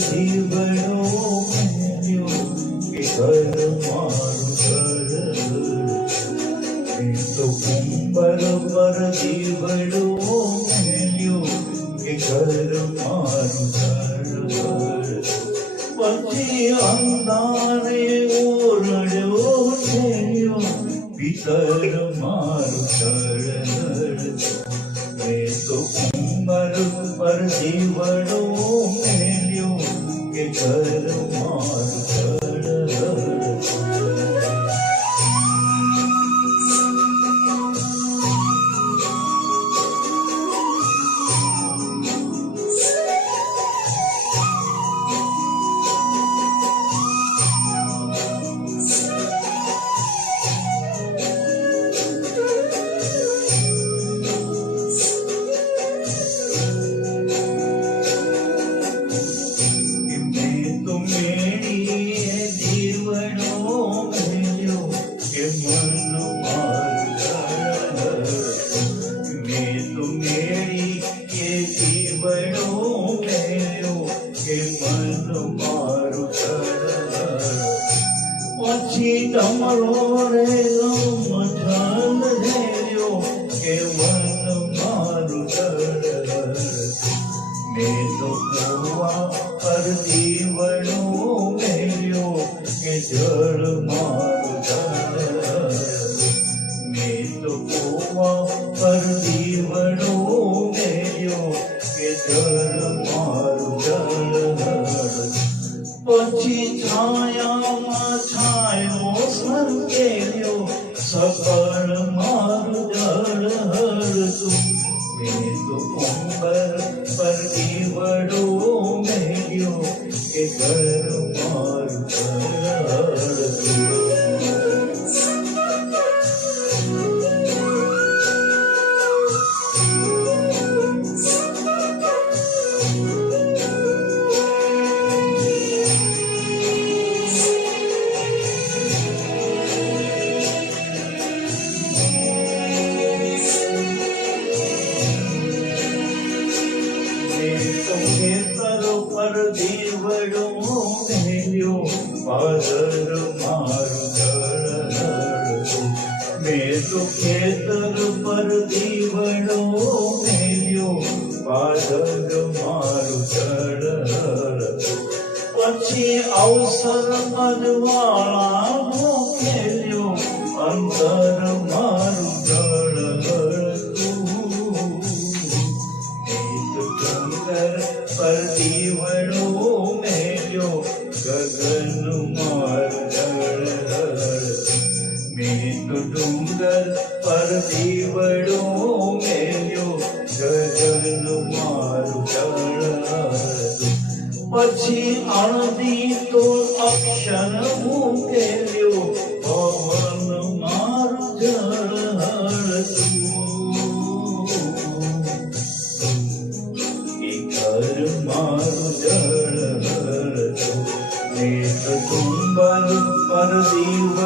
જીવડો મેલ્યો કે ઘર મારું એ તો કુંભર પર જીવડો મેલ્યો કે ઘર મારું ઘર પછી અંધારે ઓરડ્યો થયો પિતર મારું ચરણ મેં તો કુંભર પર જીવડો મેલ્યો કે પછી તમારો રેલો મઠન ધેર્યો કે મન મારું ચરણ મેં તો કરવા પરથી વણો મેલ્યો કે જળ મારું હરતું મેં તો કુંભર પર દીવડો મેલ્યો કે ઘર મારું ખેતર પર દીવડો મેલ્યો. પાદર મારું જળ. મેં તો ખેતર પર દીવડો મેલ્યો. પાદર મારું જળ. પછી અવસર મનવાળા ખેલ્યો અંતર મારું નું માર મેં તો ડુંગર મારું જળ તો અક્ષર હું મેલ્યો મારું જળ તું મારું જળ gotta be